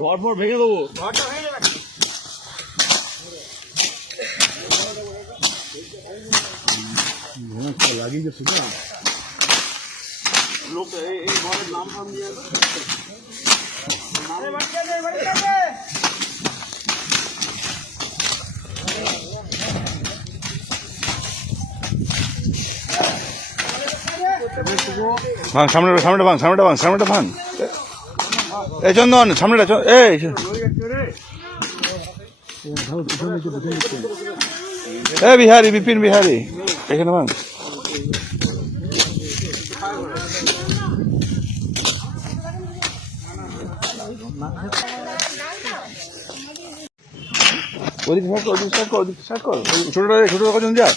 ঘর ফর ভেঙে দেবো লাগিয়ে গেছে না লোক এই ঘরের নাম ফাম দিয়ে ভাঙ, সামনে সামনেটা ভাঙ সামনেটা ভাঙ সামনেটা ভাঙ। এই চন্দন, সামনেটা এই এ বিহারি, বিপিন বিহারি, এখানে ভাঙ। ওদিকে সাইড কর ওদিকে সাইড কর ওদিকে সাইড কর ছোটটা ছোটটা কজন যায়